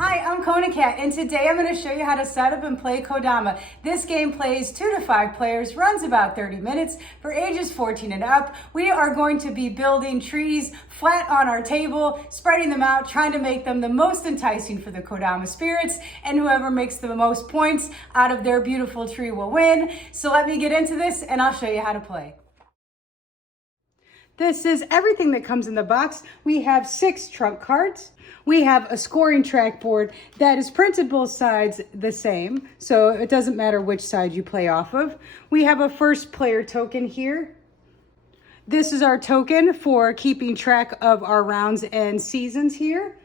Hi, I'm Kona Cat, and today I'm going to show you how to set up and play Kodama. This game plays 2 to 5 players, runs about 30 minutes for ages 14 and up. We are going to be building trees flat on our table, spreading them out, trying to make them the most enticing for the Kodama spirits, and whoever makes the most points out of their beautiful tree will win. So let me get into this and I'll show you how to play. This is everything that comes in the box. We have 6 trump cards. We have a scoring track board that is printed both sides the same, so it doesn't matter which side you play off of. We have a first player token here. This is our token for keeping track of our rounds and seasons here.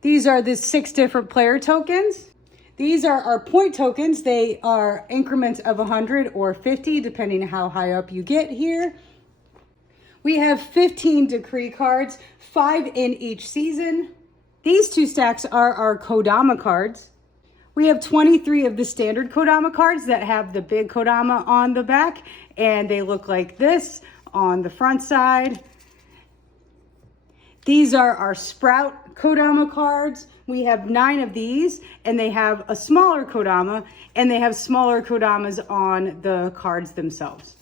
These are the 6 different player tokens. These are our point tokens. They are increments of 100 or 50, depending on how high up you get here. We have 15 decree cards, 5 in each season. These 2 stacks are our Kodama cards. We have 23 of the standard Kodama cards that have the big Kodama on the back, and they look like this on the front side. These are our Sprout Kodama cards. We have 9 of these, and they have a smaller Kodama, and they have smaller Kodamas on the cards themselves.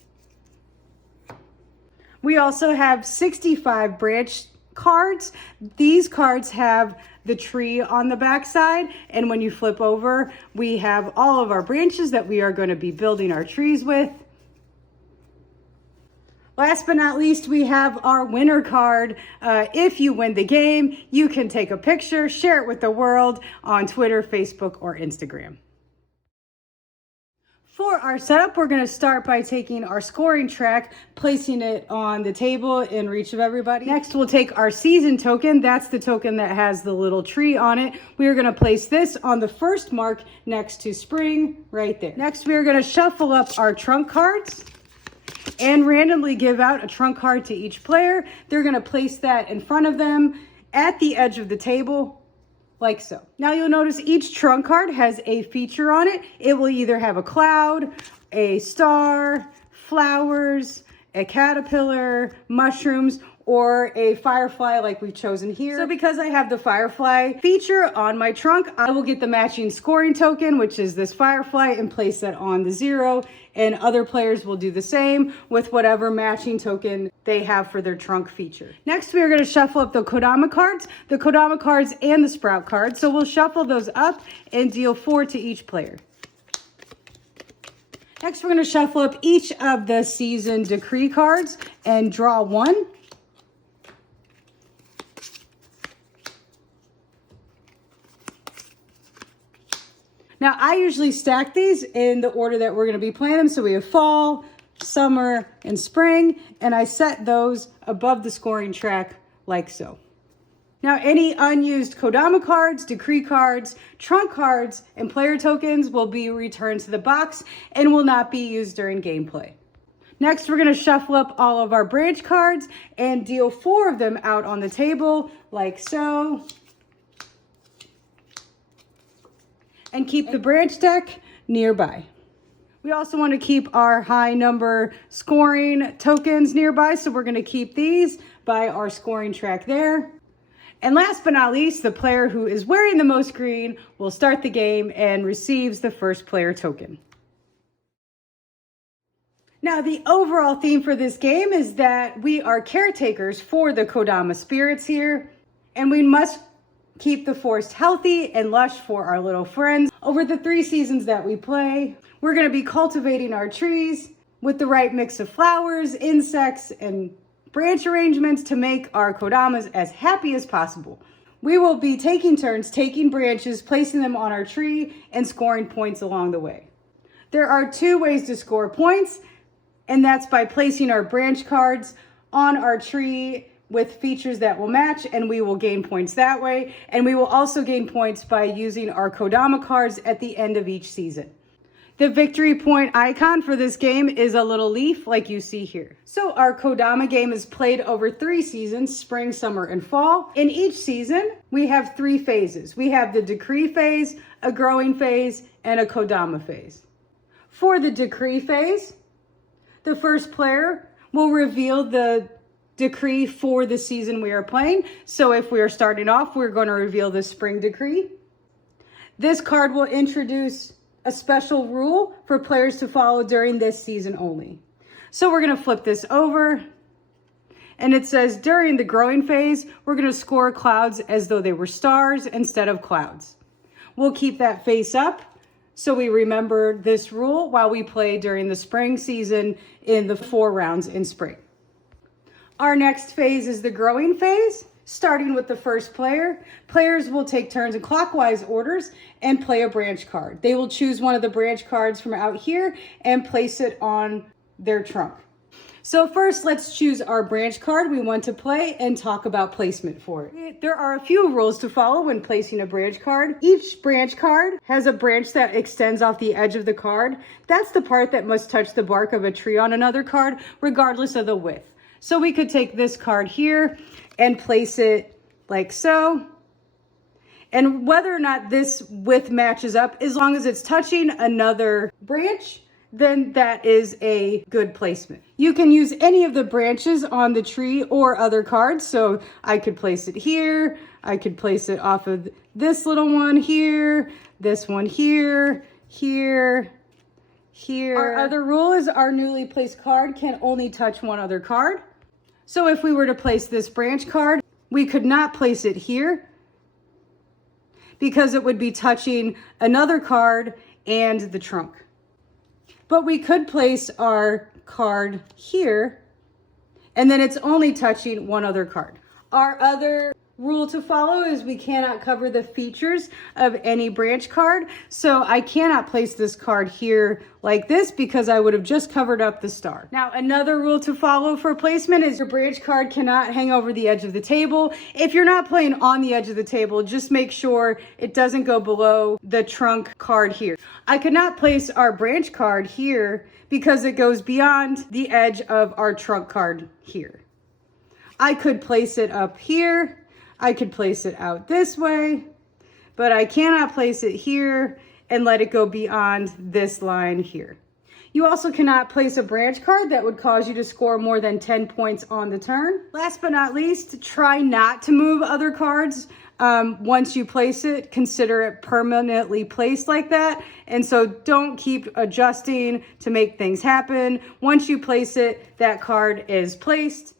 We also have 65 branch cards. These cards have the tree on the back side, and when you flip over, we have all of our branches that we are going to be building our trees with. Last but not least, we have our winner card. If you win the game, you can take a picture, share it with the world on Twitter, Facebook, or Instagram. For our setup, we're going to start by taking our scoring track, placing it on the table in reach of everybody. Next, we'll take our season token. That's the token that has the little tree on it. We are going to place this on the first mark next to spring, right there. Next, we are going to shuffle up our trump cards and randomly give out a trump card to each player. They're going to place that in front of them at the edge of the table, like so. Now you'll notice each trump card has a feature on it. It will either have a cloud, a star, flowers, a caterpillar, mushrooms, or a firefly like we've chosen here. So because I have the firefly feature on my trunk, I will get the matching scoring token, which is this firefly, and place that on the 0. And other players will do the same with whatever matching token they have for their trunk feature. Next, we are going to shuffle up the Kodama cards and the Sprout cards. So we'll shuffle those up and deal 4 to each player. Next, we're going to shuffle up each of the season decree cards and draw 1. Now, I usually stack these in the order that we're going to be playing them. So we have fall, summer, and spring, and I set those above the scoring track like so. Now, any unused Kodama cards, decree cards, trunk cards, and player tokens will be returned to the box and will not be used during gameplay. Next, we're going to shuffle up all of our branch cards and deal 4 of them out on the table like so. And keep the branch deck nearby. We also want to keep our high number scoring tokens nearby, so we're going to keep these by our scoring track there. And last but not least, the player who is wearing the most green will start the game and receives the first player token. Now, the overall theme for this game is that we are caretakers for the Kodama spirits here, and we must keep the forest healthy and lush for our little friends. Over the 3 seasons that we play, we're going to be cultivating our trees with the right mix of flowers, insects, and branch arrangements to make our Kodamas as happy as possible. We will be taking turns taking branches, placing them on our tree, and scoring points along the way. There are 2 ways to score points, and that's by placing our branch cards on our tree with features that will match, and we will gain points that way. And we will also gain points by using our Kodama cards at the end of each season. The victory point icon for this game is a little leaf like you see here. So our Kodama game is played over 3 seasons, spring, summer, and fall. In each season, we have 3 phases. We have the decree phase, a growing phase, and a Kodama phase. For the decree phase, the first player will reveal the decree for the season we are playing. So if we are starting off, we're going to reveal the spring decree. This card will introduce a special rule for players to follow during this season only. So we're going to flip this over. And it says, during the growing phase, we're going to score clouds as though they were stars instead of clouds. We'll keep that face up so we remember this rule while we play during the spring season in the 4 rounds in spring. Our next phase is the growing phase. Starting with the first player, players will take turns in clockwise orders and play a branch card. They will choose one of the branch cards from out here and place it on their trunk. So first, let's choose our branch card we want to play and talk about placement for it. There are a few rules to follow when placing a branch card. Each branch card has a branch that extends off the edge of the card. That's the part that must touch the bark of a tree on another card, regardless of the width. So we could take this card here and place it like so. And whether or not this width matches up, as long as it's touching another branch, then that is a good placement. You can use any of the branches on the tree or other cards. So I could place it here. I could place it off of this little one here, this one here, here, here. Our other rule is our newly placed card can only touch one other card. So if we were to place this branch card, we could not place it here because it would be touching another card and the trunk. But we could place our card here, and then it's only touching one other card. Our other rule to follow is we cannot cover the features of any branch card. So I cannot place this card here like this because I would have just covered up the star. Now, another rule to follow for placement is your branch card cannot hang over the edge of the table. If you're not playing on the edge of the table, just make sure it doesn't go below the trunk card here. I could not place our branch card here because it goes beyond the edge of our trunk card here. I could place it up here. I could place it out this way, but I cannot place it here and let it go beyond this line here. You also cannot place a branch card that would cause you to score more than 10 points on the turn. Last but not least, try not to move other cards. Once you place it, consider it permanently placed like that. And so don't keep adjusting to make things happen. Once you place it, that card is placed.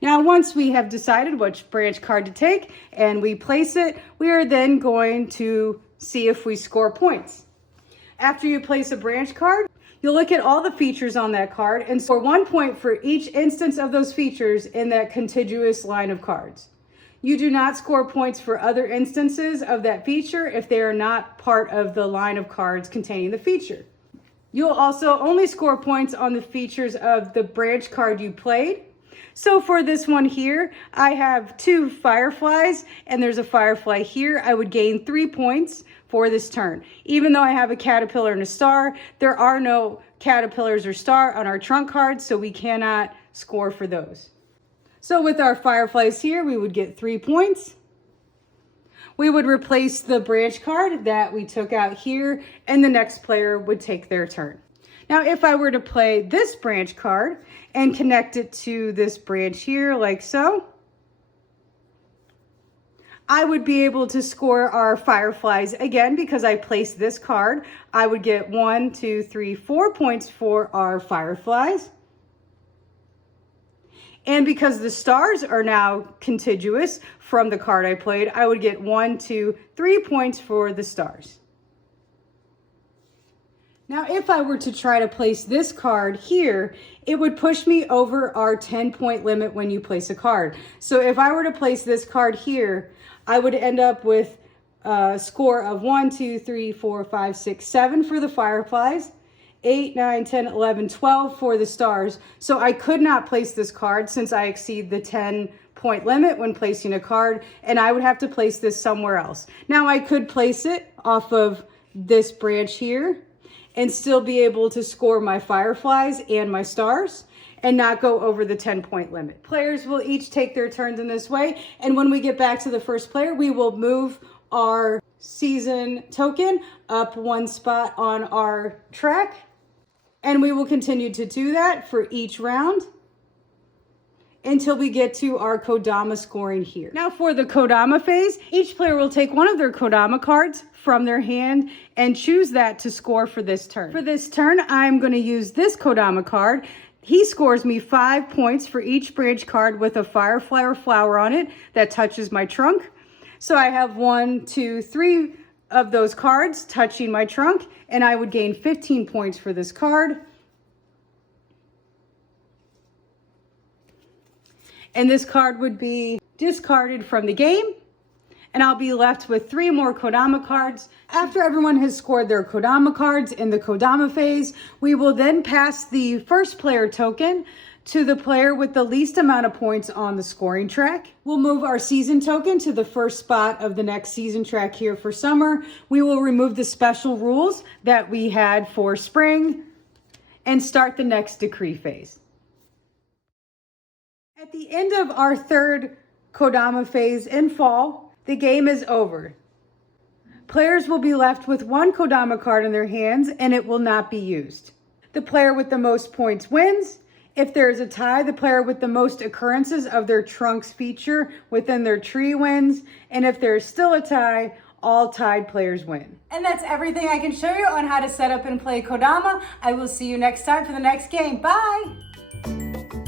Now, once we have decided which branch card to take and we place it, we are then going to see if we score points. After you place a branch card, you'll look at all the features on that card and score 1 point for each instance of those features in that contiguous line of cards. You do not score points for other instances of that feature if they are not part of the line of cards containing the feature. You'll also only score points on the features of the branch card you played. So for this one here, I have 2 fireflies and there's a firefly here. I would gain 3 points for this turn. Even though I have a caterpillar and a star, there are no caterpillars or star on our trunk cards, so we cannot score for those. So with our fireflies here, we would get 3 points. We would replace the branch card that we took out here and the next player would take their turn. Now, if I were to play this branch card and connect it to this branch here like so, I would be able to score our fireflies again because I placed this card. I would get 1, 2, 3, 4 points for our fireflies. And because the stars are now contiguous from the card I played, I would get 1, 2, 3 points for the stars. Now, if I were to try to place this card here, it would push me over our 10-point limit when you place a card. So if I were to place this card here, I would end up with a score of 1, 2, 3, 4, 5, 6, 7 for the fireflies, 8, 9, 10, 11, 12 for the stars. So I could not place this card since I exceed the 10-point limit when placing a card, and I would have to place this somewhere else. Now, I could place it off of this branch here and still be able to score my fireflies and my stars and not go over the 10-point limit. Players will each take their turns in this way, and when we get back to the first player, we will move our season token up 1 spot on our track, and we will continue to do that for each round until we get to our Kodama scoring here. Now for the Kodama phase, each player will take one of their Kodama cards from their hand and choose that to score for this turn. For this turn, I'm going to use this Kodama card. He scores me 5 points for each branch card with a firefly or flower on it that touches my trunk. So I have 1, 2, 3 of those cards touching my trunk, and I would gain 15 points for this card. And this card would be discarded from the game, and I'll be left with 3 more Kodama cards. After everyone has scored their Kodama cards in the Kodama phase, we will then pass the first player token to the player with the least amount of points on the scoring track. We'll move our season token to the first spot of the next season track here for summer. We will remove the special rules that we had for spring and start the next decree phase. At the end of our third Kodama phase in fall, the game is over. Players will be left with 1 Kodama card in their hands and it will not be used. The player with the most points wins. If there is a tie, the player with the most occurrences of their trunks feature within their tree wins. And if there is still a tie, all tied players win. And that's everything I can show you on how to set up and play Kodama. I will see you next time for the next game. Bye!